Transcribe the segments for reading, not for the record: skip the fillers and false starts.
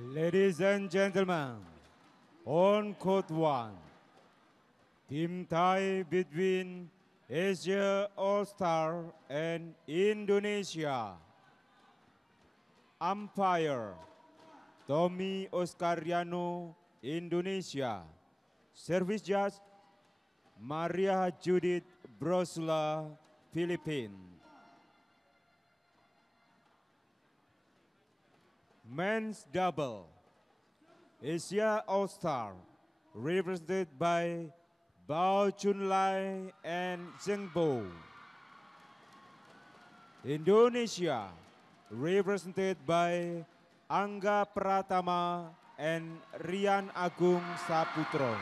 Ladies and gentlemen, on court 1, team tie between Asia All-Star and Indonesia. Umpire, Tommy Oscariano, Indonesia. Service judge, Maria Judith Brosula, Philippines. Men's double, Asia All-Star, represented by Bao Chunlai and Zheng. Indonesia, represented by Angga Pratama and Agung Saputro.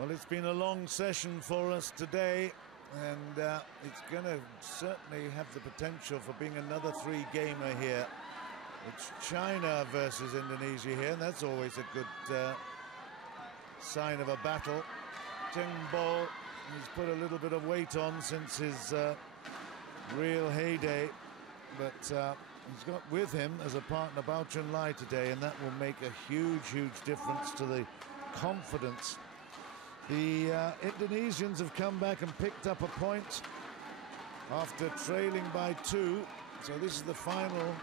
Well, it's been a long session for us today, and it's going to certainly have the potential for being another three-gamer here. It's China versus Indonesia here, and that's always a good sign of a battle. Zheng, he's put a little bit of weight on since his real heyday, but he's got with him as a partner Bao Chunlai today, and that will make a huge, huge difference to the confidence. The Indonesians have come back and picked up a point after trailing by 2. So this is the final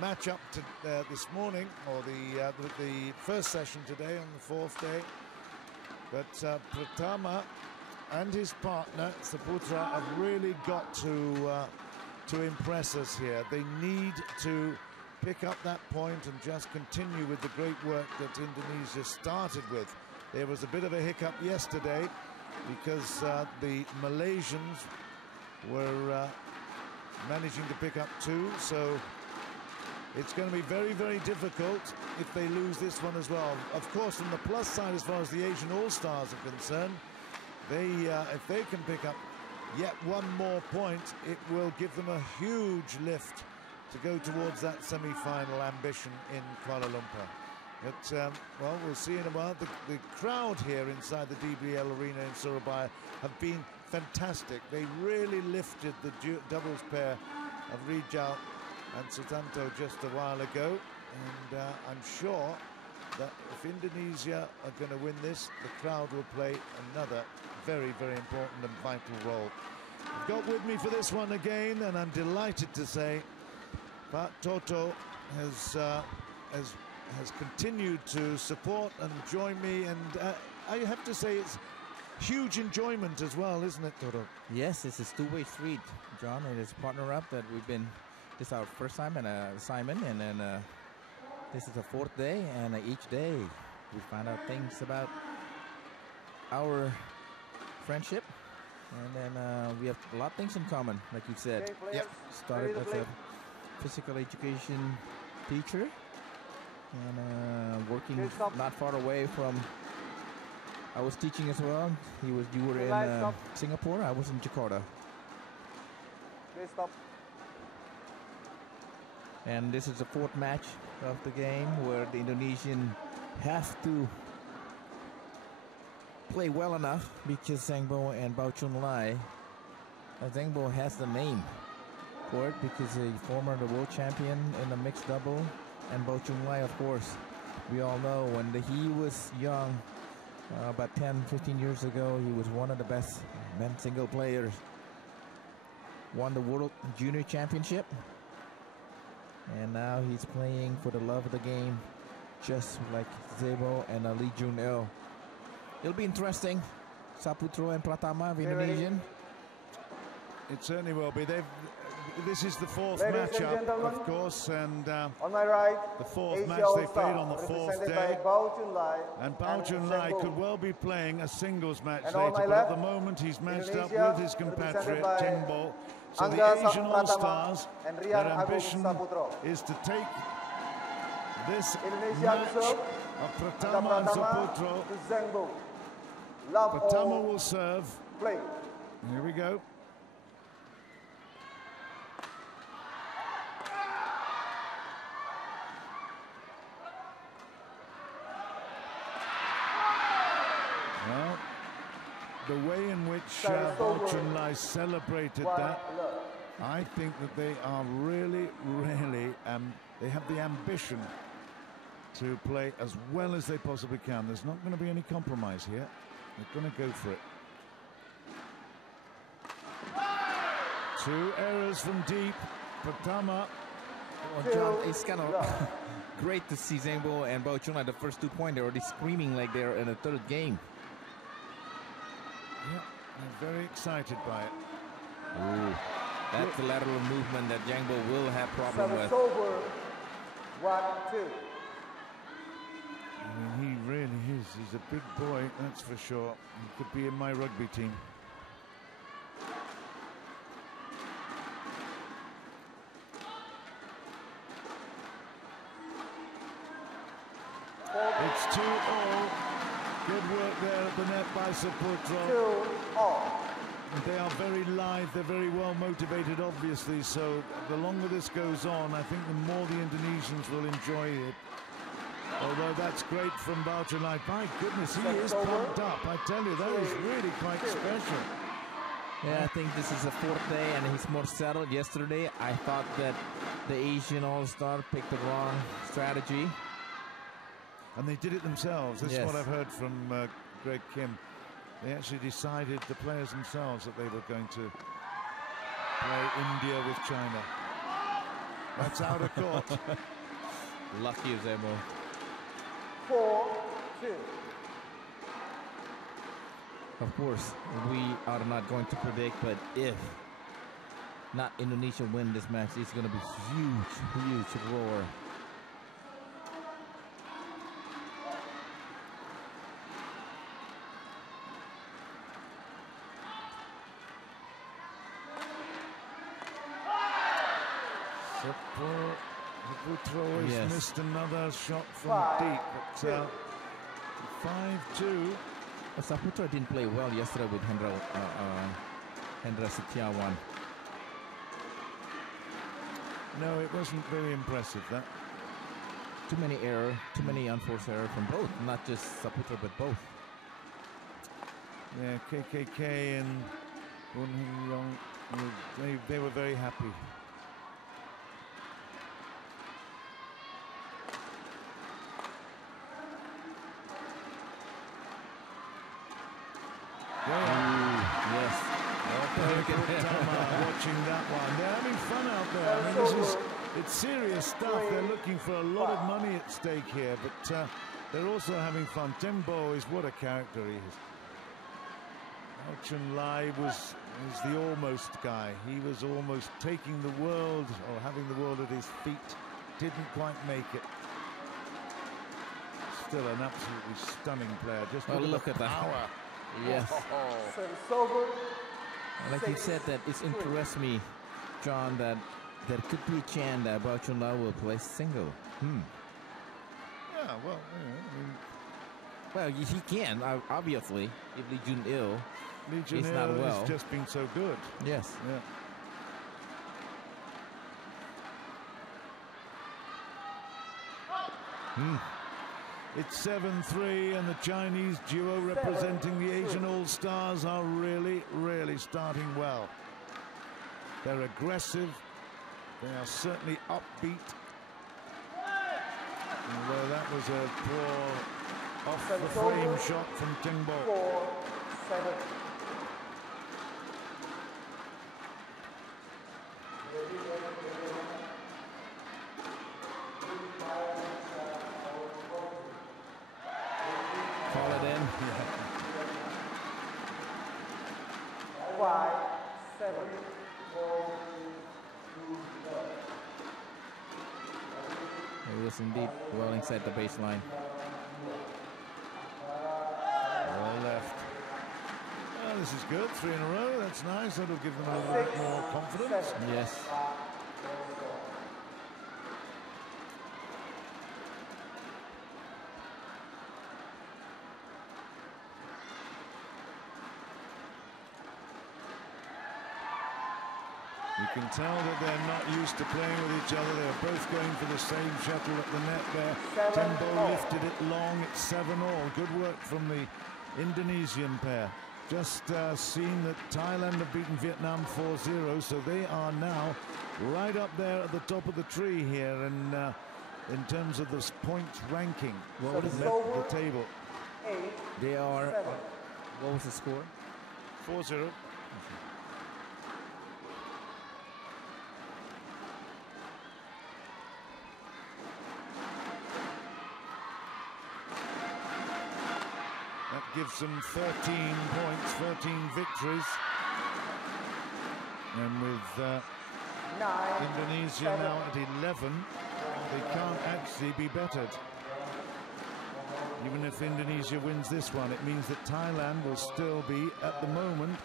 match-up to this morning, or the first session today on the 4th day. But A.Pratama and his partner Saputro have really got to impress us here. They need to pick up that point and just continue with the great work that Indonesia started with. There was a bit of a hiccup yesterday because the Malaysians were managing to pick up 2, so it's going to be very, very difficult if they lose this one as well. Of course, on the plus side, as far as the Asian All-Stars are concerned, if they can pick up yet one more point, it will give them a huge lift to go towards that semi-final ambition in Kuala Lumpur. But, well, we'll see in a while. The crowd here inside the DBL Arena in Surabaya have been fantastic. They really lifted the doubles pair of Rijal and Sutanto just a while ago. And I'm sure that if Indonesia are going to win this, the crowd will play another very, very important and vital role. I've got with me for this one again, and I'm delighted to say Pak Toto has continued to support and join me, and I have to say it's huge enjoyment as well, isn't it, Toto? Yes, it's a two-way street, John, and it's partner up that this is our first time and assignment, and then this is the 4th day, and each day we find out things about our friendship, and then we have a lot of things in common, like you said. Yep. Started as a physical education teacher, and working not far away from. I was teaching as well. You were in Singapore. I was in Jakarta. And this is the 4th match of the game where the Indonesian have to play well enough because Zheng and Bao Chunlai. Zheng has the name for it because he's former world champion in the mixed double. And Bao Chunlai, of course, we all know when he was young, about 10, 15 years ago, he was one of the best men's single players. Won the World Junior Championship. And now he's playing for the love of the game, just like Zebo and Lee Jun-il. It'll be interesting. Saputro and Pratama of Indonesian. It certainly will be. This is the 4th matchup, of course, and on my right, the 4th match Asia they played on the 4th day. And Bao Chunlai Zheng. could well be playing a singles match And later, but left, at the moment he's matched Indonesia, up with his compatriot Zheng. So Angga, the Asian All-Stars, their Agung, ambition Saputro. is to take this Indonesia match serve. A.Pratama and Saputro. Zheng. A.Pratama will serve. Play. Here we go. Well, the way in which Chun celebrated that, I think that they are really, they have the ambition to play as well as they possibly can. There's not going to be any compromise here. They're going to go for it. 2 errors from deep. Pratama. Well, John, it's kind of great to see Zheng and Bao Chunlai, the first 2 points, they're already screaming like they're in a 3rd game. Yeah, they're very excited by it. Ooh, that's the lateral movement that Zheng will have problem with. Over. 1-2. I mean, he really is. He's a big boy, that's for sure. He could be in my rugby team. It's 2-all. Good work there at the net by Saputro. 2-all. They are very live, they're very well motivated, obviously, so the longer this goes on, I think the more the Indonesians will enjoy it. Although that's great from Bao Chunlai. My goodness, he is pumped up. I tell you, that is really quite special. Yeah, I think this is the 4th day and he's more settled. Yesterday, I thought that the Asian All-Star picked the wrong strategy. And they did it themselves. This Yes. is what I've heard from Greg Kim. They actually decided, the players themselves, that they were going to play India with China. That's out of court. Lucky Zheng. 4-2. Of course, we are not going to predict, but if not Indonesia win this match, it's going to be huge roar. Saputro has missed another shot from deep, but 5-2. Saputro didn't play well yesterday with Hendra Setiawan. No, it wasn't very impressive, that. Too many errors, too many unforced errors from both, not just Saputro, but both. Yeah, KKK and Woon Hin Young, they were very happy. Yes. Watching that one. They're having fun out there. I mean, it's serious stuff. They're looking for a lot of money at stake here, but they're also having fun. Tembo is what a character he is. Chun Lai is the almost guy. He was almost taking the world, or having the world at his feet. Didn't quite make it. Still an absolutely stunning player. Just look at the power. Yes. Over. Like you said, that it interests me, John, that there could be a chance that Bao Chunlai will play single. Yeah, well, well, he can, obviously, if Lee Jun-il is not well. Has just been so good. Yes. Yeah. It's 7-3, and the Chinese duo representing the Asian All-Stars are really starting well. They're aggressive. They are certainly upbeat. Although that was a poor off-the-frame shot from Tembo. 4-7. Call it in. 5-7. It was indeed well inside the baseline. Well left. Well, this is good. 3 in a row. That's nice. That'll give them a little bit more confidence. Yes. You can tell that they're not used to playing with each other. They're both going for the same shuttle at the net there. Tembo lifted it long. It's 7-all. Good work from the Indonesian pair. Just seen that Thailand have beaten Vietnam 4-0, so they are now right up there at the top of the tree here, and in terms of this points ranking, what has left the table. They are. What was the score? 4-0. That gives them 13 points, 13 victories. And with Indonesia now at 11, they can't actually be bettered. Even if Indonesia wins this one, it means that Thailand will still be, at the moment,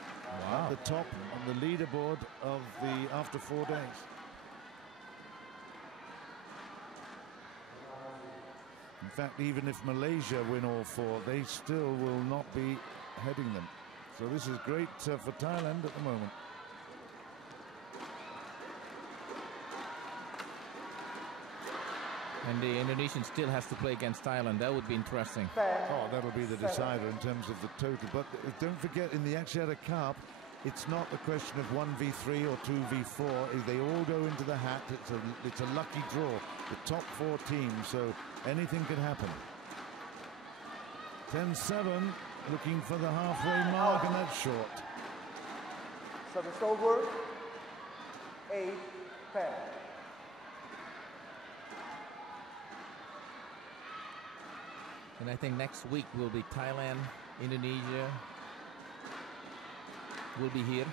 at the top on the leaderboard of the after 4 days. In fact, even if Malaysia win all 4, they still will not be heading them. So this is great for Thailand at the moment. And the Indonesian still has to play against Thailand. That would be interesting. Oh, that'll be the decider in terms of the total. But don't forget, in the Axiata Cup, it's not a question of 1v3 or 2v4. They all go into the hat. It's a lucky draw. The top 4 teams, so anything could happen. 10-7, looking for the halfway mark, and that's short. Service over. 8-10. And I think next week will be Thailand, Indonesia will be here,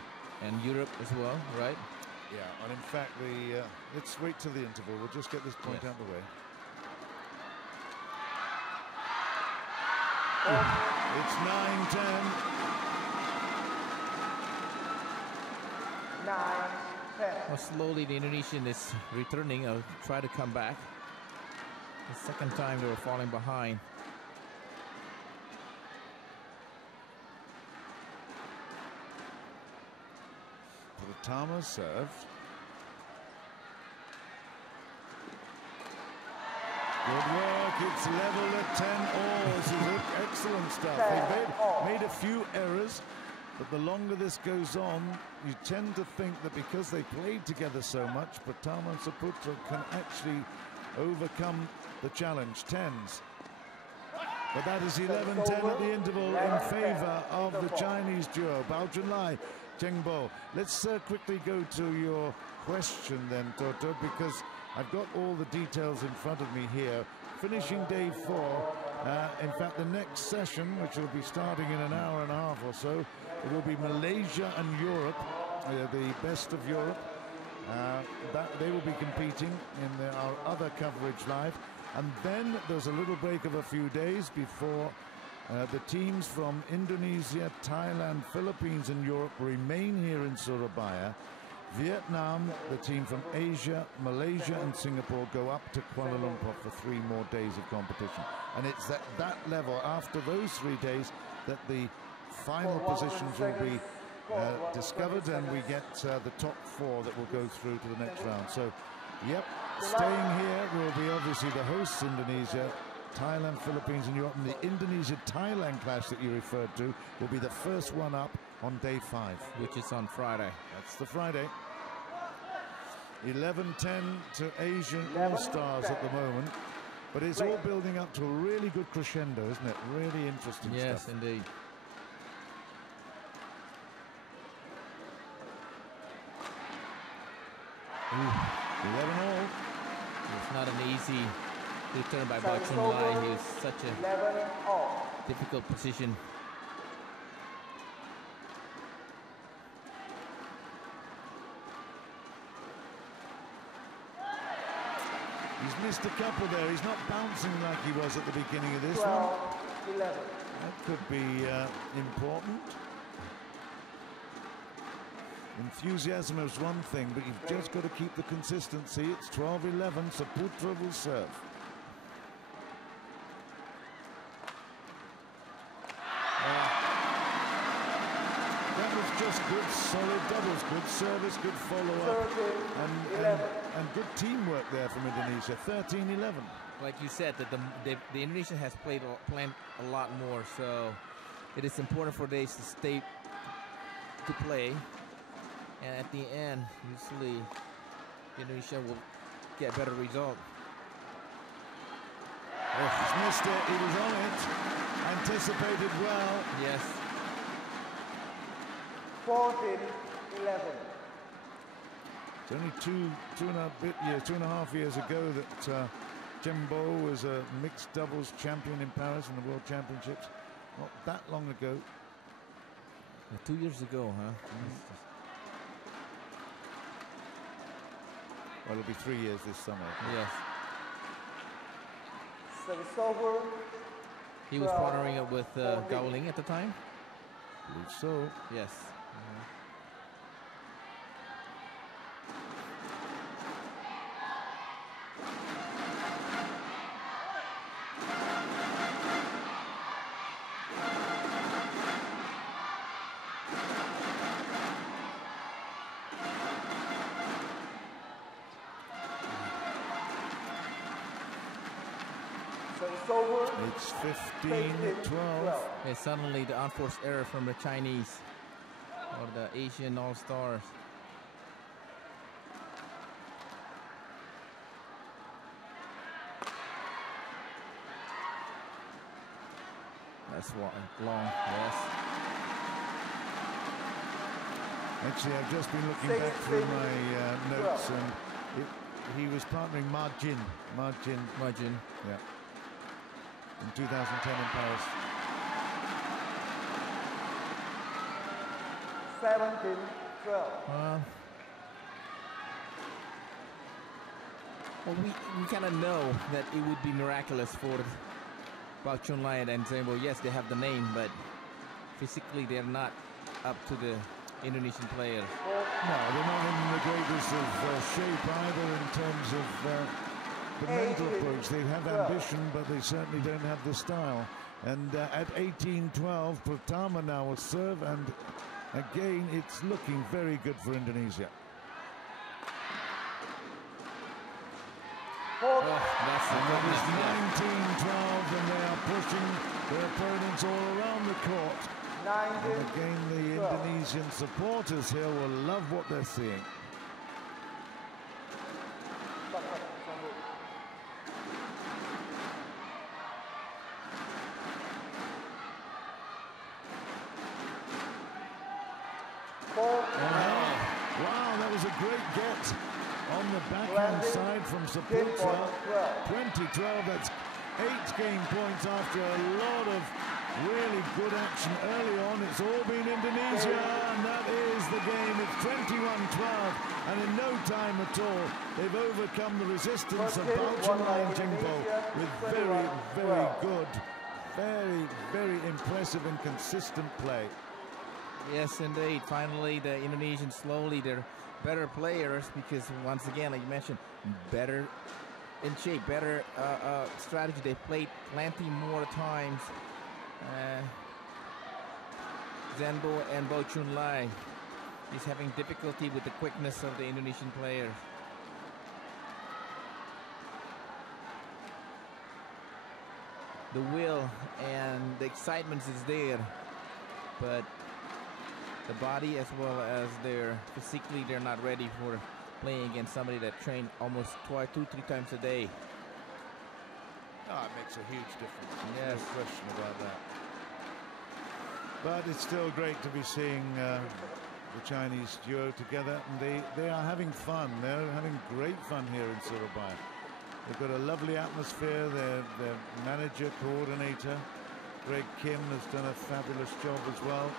and Europe as well, right? Yeah, and in fact, let's wait till the interval. We'll just get this point out of the way. It's 9-10. 9-10. Well, slowly the Indonesian is returning. I'll try to come back. The second time they were falling behind. A.Pratama serve. Good work. It's level at 10-all. This is excellent stuff. They've made a few errors, but the longer this goes on, you tend to think that because they played together so much, Pratama and Saputro can actually overcome the challenge. 10s. But that is 11-10 at the interval in favor of the Chinese duo, Bao Chunlai, Zheng. Let's quickly go to your question then, Toto, because I've got all the details in front of me here. Finishing day 4, in fact, the next session, which will be starting in an hour and a half or so, it will be Malaysia and Europe, the best of Europe. They will be competing in our other coverage live. And then there's a little break of a few days before the teams from Indonesia, Thailand, Philippines and Europe remain here in Surabaya. Vietnam, the team from Asia, Malaysia and Singapore go up to Kuala Lumpur for 3 more days of competition. And it's at that level, after those 3 days, that the final positions will be discovered, and we get the top 4 that will go through to the next round. So, yep, staying here will be obviously the hosts, Indonesia, Thailand, Philippines and Europe, and the Indonesia-Thailand clash that you referred to will be the first one up on day 5. Which is on Friday. That's the Friday. 11-10 to Asian All-Stars at the moment. But it's all building up to a really good crescendo, isn't it? Really interesting stuff. Yes, indeed. Ooh, 11-all. It's not an easy return by Bao Chunlai. He was such a difficult position. He's missed a couple there. He's not bouncing like he was at the beginning of this one. 11. That could be important. Enthusiasm is one thing, but you've just got to keep the consistency. It's 12-11. Saputro will serve. That was just good solid doubles, good service, good follow-up, and good teamwork there from Indonesia. 13-11. Like you said, that the Indonesia has planned a lot more, so it is important for them to stay to play, and at the end, usually Indonesia will get better result. Oh, he's missed it. He was on it. Anticipated well. Yes. 14-11. It's only two and a half years ago that Zheng was a mixed doubles champion in Paris in the World Championships. Not that long ago. 2 years ago, huh? Well, it'll be 3 years this summer. Yes. Service over. He was partnering up with Gao Ling at the time. I believe so. Yes. It's 15-12. And suddenly the unforced error from the Chinese or the Asian All-Stars. That's long, yes. Actually, I've just been looking back through my notes, and he was partnering Ma Jin. Yeah. In 2010 in Paris. 17-12. Well, we kind of know that it would be miraculous for Bao Chunlai and Zheng. Yes, they have the name, but physically they're not up to the Indonesian players. No, they're not in the greatest of shape either in terms of the mental approach. They have ambition, but they certainly don't have the style. And at 18-12, Pratama now will serve, and again, it's looking very good for Indonesia. And that is 19-12, and they are pushing their opponents all around the court. And again, the Indonesian supporters here will love what they're seeing. Wow, that was a great get on the backhand side from Saputro. 20-12, that's 8 game points after a lot of really good action early on. It's all been Indonesia, and that is the game. It's 21-12, and in no time at all, they've overcome the resistance of Bao Chunlai and Zheng with very, very good, very impressive and consistent play. Yes, indeed. Finally, the Indonesians slowly, they're better players because, once again, like you mentioned, better in shape, better strategy. They played plenty more times. Zheng and Bao Chunlai is having difficulty with the quickness of the Indonesian players. The will and the excitement is there, but the body as well as their physically, they're not ready for playing against somebody that trained almost 2-3 times a day. Oh, it makes a huge difference. Yes. No question about that. But it's still great to be seeing the Chinese duo together, and they are having fun. They're having great fun here in Surabaya. They've got a lovely atmosphere. Their manager, coordinator, Greg Kim, has done a fabulous job as well.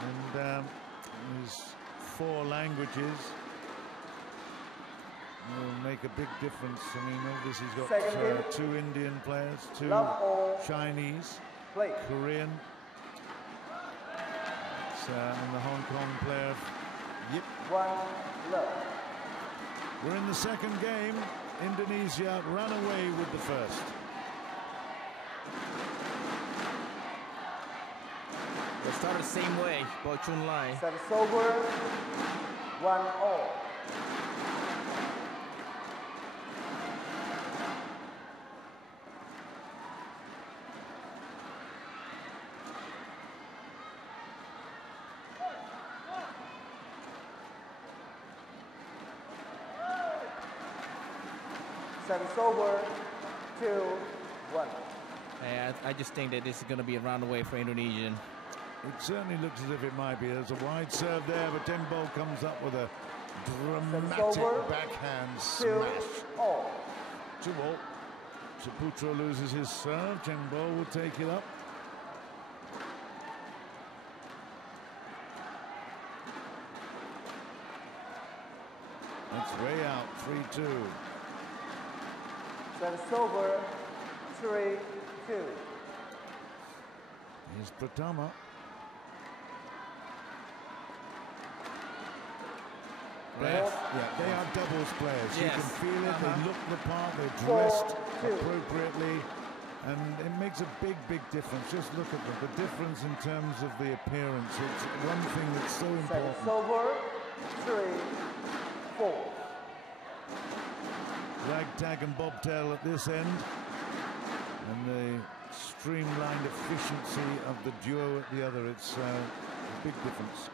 And his 4 languages will make a big difference. I mean, obviously he's got 2 Indian players, 2 Chinese, Korean, and the Hong Kong player. Yep. We're in the second game. Indonesia ran away with the first. The started the same way, Bao Chun Lai. Service over. 1-all. Service over. 2-1. I just think that this is going to be a round away for Indonesian. It certainly looks as if it might be. There's a wide serve there, but Dembo comes up with a dramatic backhand smash. 2-all. 2-all. Saputro loses his serve. Dembo will take it up. That's way out. 3-2. Service over. 3-2. Here's Pratama. Right. Yeah, they are doubles players. Yes. You can feel it. They look the part. They're 4-2. dressed appropriately, and it makes a big, big difference. Just look at them. The difference in terms of the appearance. It's one thing that's so important. Service over. 3-4. Ragtag and bobtail at this end, and the streamlined efficiency of the duo at the other. It's a big difference.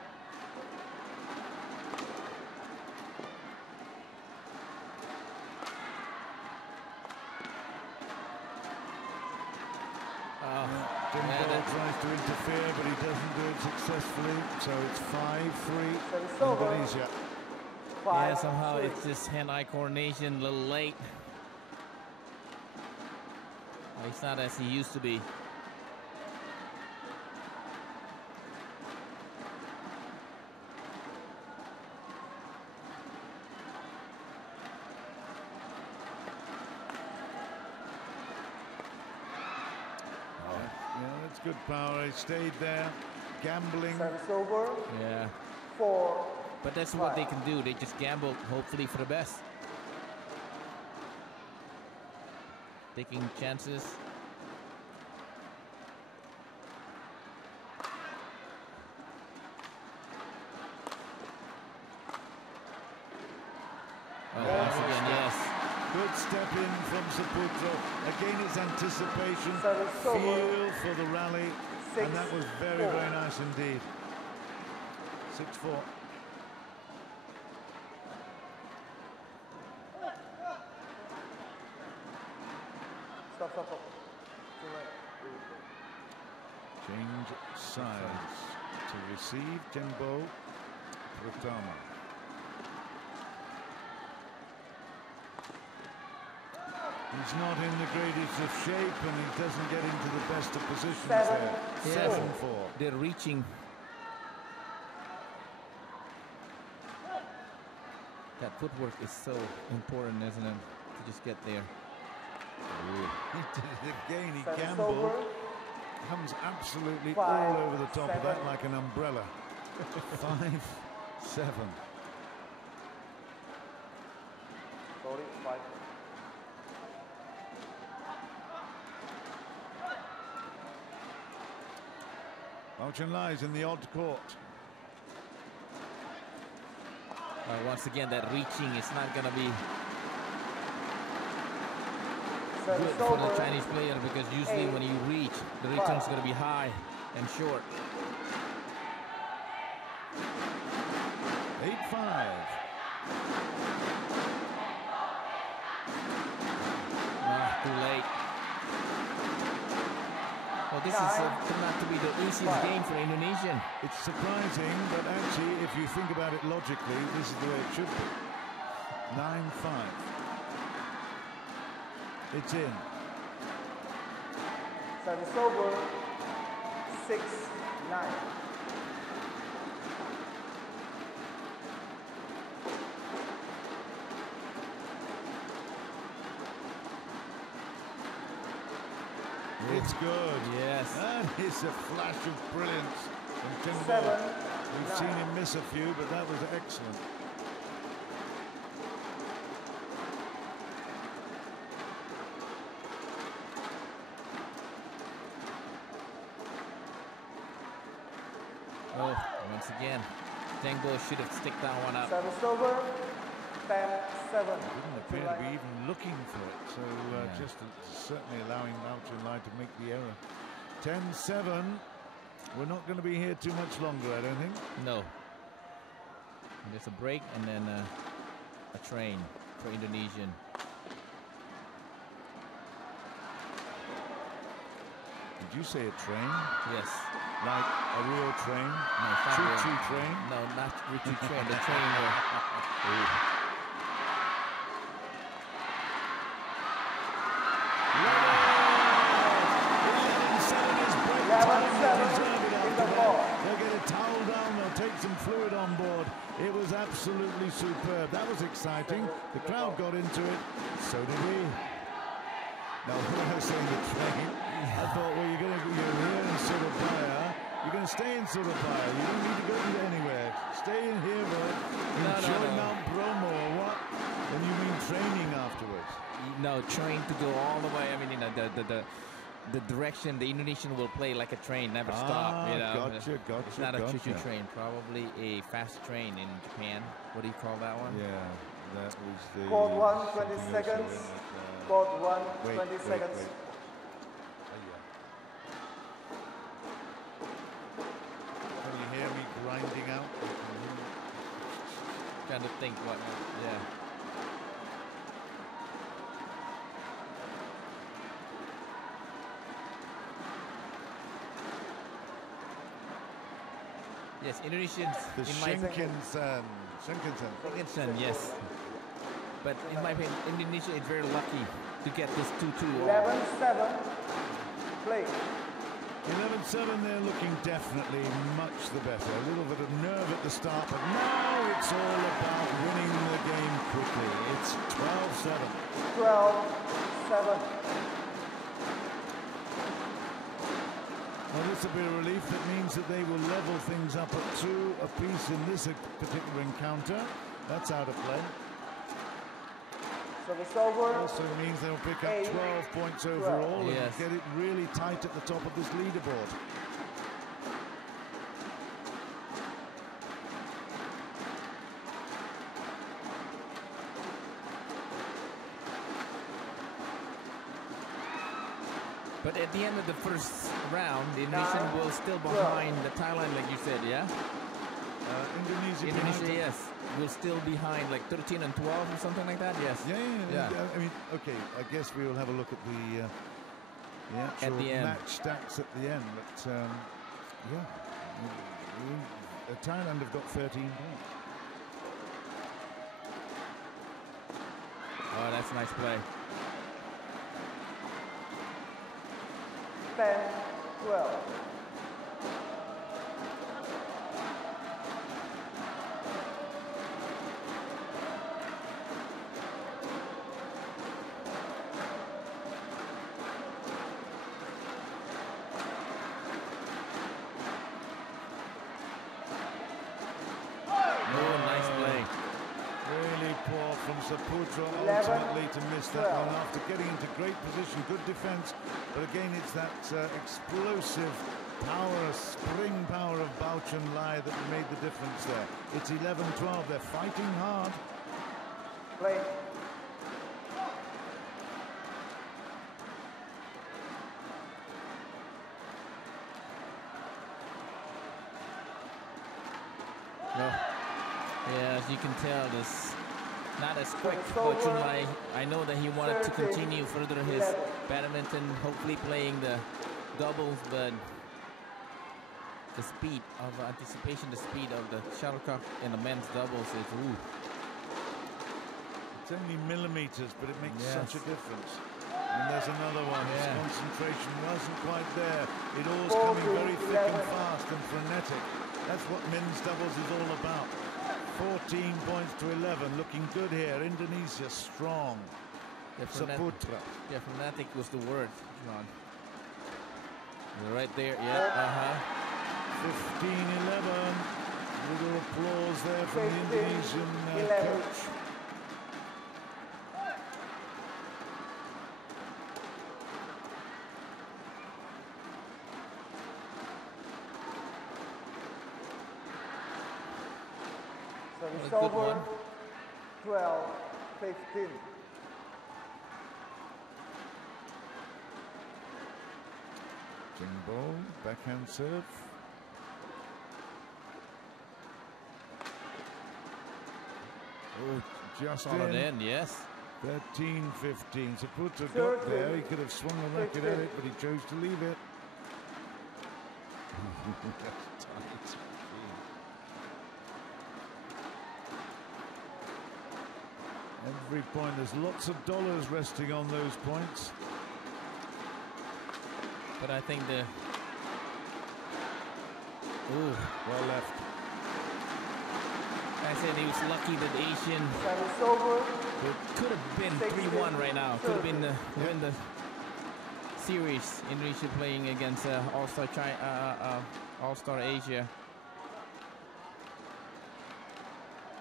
Dembo tries to interfere, but he doesn't do it successfully. So it's 5-3 Indonesia. Yeah, somehow it's just hand-eye coordination a little late. He's not as he used to be. Yeah, that's good power. He stayed there, gambling. Service over. Yeah. 4. But that's what they can do. They just gamble, hopefully for the best. Taking chances. Once again, yes. Good step in from Saputro. Again, it's anticipation, Service feel over. for the rally, and that was very, 6-4. very nice indeed. 6-4. Stop. Too late. Change sides to receive Dembo Pratama. He's not in the greatest of shape, and he doesn't get into the best of positions there. 7-4. They're reaching. That footwork is so important, isn't it? To just get there. He did it again. He Service gambled. over. Comes absolutely 5, all over the top of that 7. like an umbrella. 5-7. Sorry, 5. Bao lies in the odd court. Once again, that reaching is not going to be Service good for the over. Chinese player, because usually when you reach, the return is going to be high and short. 8-5. Too late. Well, this is turned out to be the easiest game for Indonesian. It's surprising, but actually, if you think about it logically, this is the way it should be. 9-5. It's in. Service over. 6-9. It's good. Yes. That is a flash of brilliance from Timbo. 7, We've 9. seen him miss a few, but that was excellent. Oh, once again, Zheng should have stick that one up. Service over. 10-7. Didn't appear to be even looking for it, so just certainly allowing Bao Chunlai to make the error. 10-7. We're not going to be here too much longer, I don't think. No. There's a break and then a train for Indonesian. Did you say a train? Yes. Like a real train? No, it's not real. Choo-choo train? No, not choo-choo train. The train where... 11-7 in the ball. They'll get a towel down, they'll take some fluid on board. It was absolutely superb. That was exciting. The crowd got into it. So did we. Now, when I was saying the train, I thought, well, you're here in Surabaya. You're going to stay in Surabaya. You don't need to go anywhere. Stay in here, but enjoy Mount Bromo or what? Then you mean training afterwards? No, train to go all the way. I mean, you know, the direction the Indonesian will play like a train, never stop. You know, gotcha. It's not a choo-choo train, probably a fast train in Japan. What do you call that one? Yeah, that was the... Code 1, 20 seconds. Code 1, 20 seconds. Can you hear me grinding out? Trying to think what, yeah. Yes, Indonesians. The Schenkensen. Yes. But in my opinion, Indonesia is very lucky to get this 2-2. 11-7. Play. 11-7, they're looking definitely much the better. A little bit of nerve at the start, but now it's all about winning the game quickly. It's 12-7. 12-7. Well, this will be a relief. That means that they will level things up at 2 apiece in this particular encounter. That's out of play. Service over. Also means they'll pick up 12 points overall and get it really tight at the top of this leaderboard. But at the end of the first round, the Indonesian will still behind the Thailand, like you said, yeah? Indonesia, yes, will still behind like 13 and 12 or something like that, yes. Yeah. I mean, okay, I guess we will have a look at the actual match stats at the end, but Thailand have got 13 points. Oh, that's a nice play. 10-12. Saputro ultimately to miss that one after getting into great position, good defense, but again it's that explosive power, spring power of Bao Chunlai that made the difference there. It's 11-12, they're fighting hard. Play. Yeah, as you can tell, this not as quick for Chunlai. I know that he wanted to continue further his badminton, hopefully playing the doubles, but the speed of anticipation, the speed of the shuttlecock in the men's doubles is It's only millimeters, but it makes such a difference. And there's another one. His concentration wasn't quite there. It all's coming very thick and fast and frenetic. That's what men's doubles is all about. 14 points to 11, looking good here. Indonesia strong. Saputra. Yeah, frenetic was the word, John. You're right there, 15-11. Little applause there from the Indonesian coach. A Service good over. one. 12-15. Zheng, backhand serve. Oh, just Solid in. end, yes. 13-15. Saputro got there. He could have swung the racket at it, but he chose to leave it. That's tight. Every point, there's lots of dollars resting on those points. But I think the... Ooh. Well left. I said he was lucky that Asian Service over. could have been 3-1 right now. Could have been win the series. Indonesia playing against All-Star China, All-Star Asia.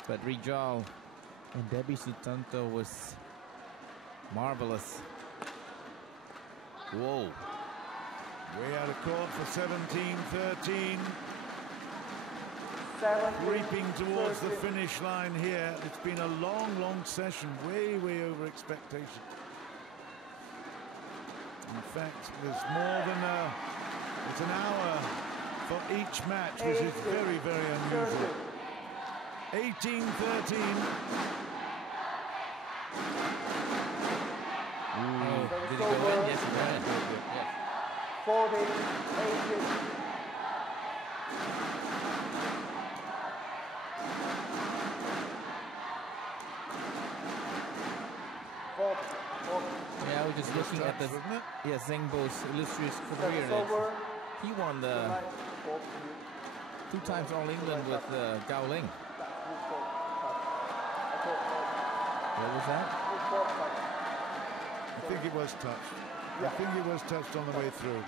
But Rijal and Debbie Sutanto was marvelous. Whoa. Way out of court for 17-13. 17, Creeping towards the 13. finish line here. It's been a long, long session, way over expectation. In fact, there's more than it's an hour for each match, which is very, very unusual. 18-13. Did he go in? Yes, he went. Yes. 40-18. Yeah, I was just looking at the Zheng Bo's illustrious career. He won the 2 times All England with Gao Ling. What was that? I think it was touched. I think it was touched on the way through.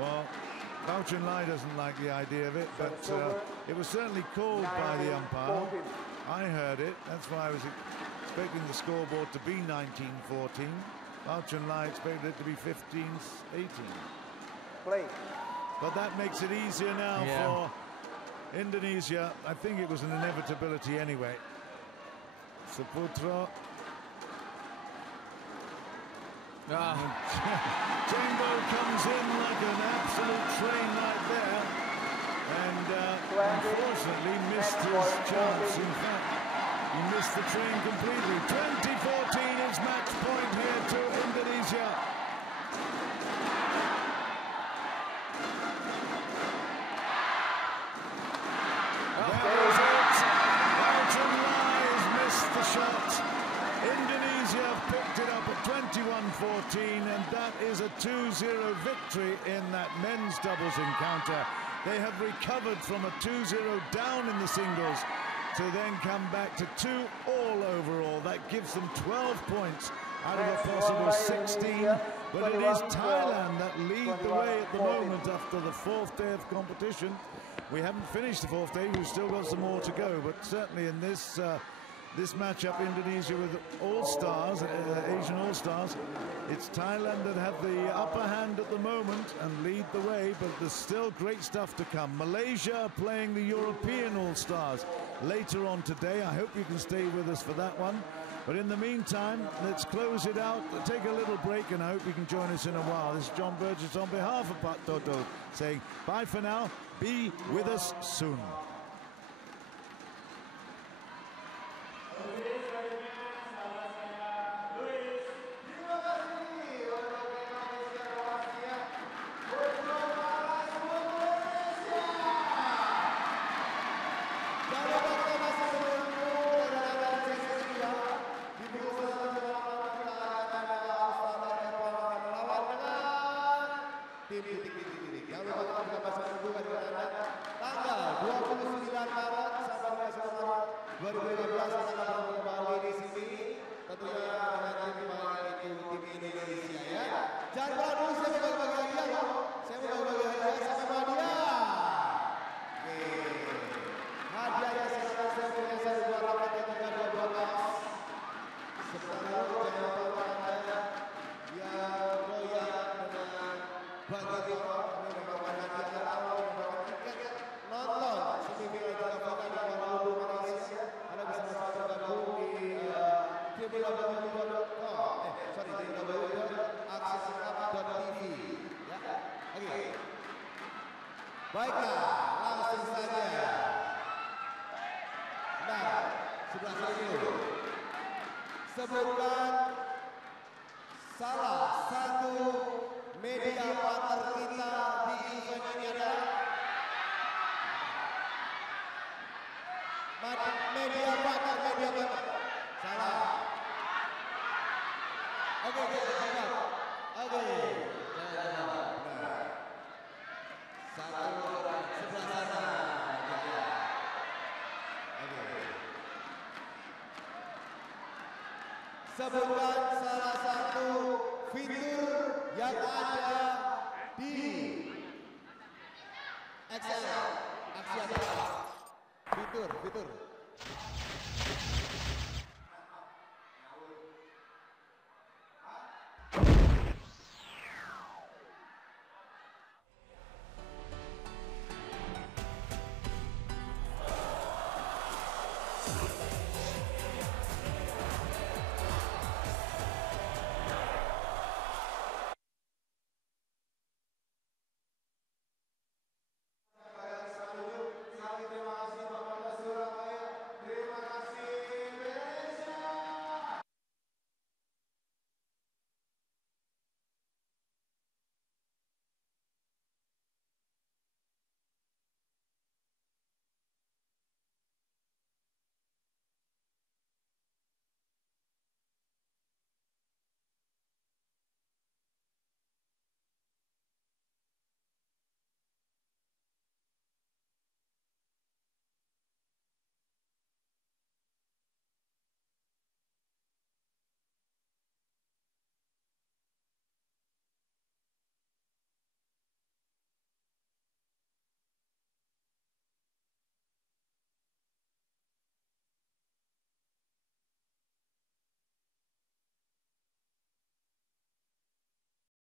Well, Bao Chun Lai doesn't like the idea of it, but it was certainly called by the umpire. I heard it. That's why I was expecting the scoreboard to be 19-14. Bao Chun Lai expected it to be 15-18. But that makes it easier now for Indonesia. I think it was an inevitability anyway. Saputro. Zheng comes in like an absolute train right there, and unfortunately missed his chance. In fact, he missed the train completely. 20-14 is match point here to Indonesia. That was it. Bao Chun Lai has missed the shot. Indonesia picked it up at 21-14, and that is a 2-0 victory in that men's doubles encounter. They have recovered from a 2-0 down in the singles to then come back to 2-all overall. That gives them 12 points out of a possible 16, but it is Thailand that lead the way at the moment after the 4th day of competition. We haven't finished the 4th day, we've still got some more to go, but certainly in this this matchup, Indonesia with all-stars, Asian all-stars, it's Thailand that have the upper hand at the moment and lead the way, but there's still great stuff to come. Malaysia playing the European all-stars later on today. I hope you can stay with us for that one. But in the meantime, let's close it out, take a little break, and I hope you can join us in a while. This is John Burgess on behalf of Pat Toto saying bye for now. Be with us soon. Nonton semifinal 3 kali www.www.axiatacup.tv. Ya, oke. Baiklah, langsung saja. Nah, sebelah sini dulu. Sebutkan salah satu media partner kita di event ini adalah media partner. Salah. Oke, cepat. Oke. Benar. Satu sebelah sana. Oke. Sebutkan salah satu fitur yang ada di Axiata Cup. Fitur.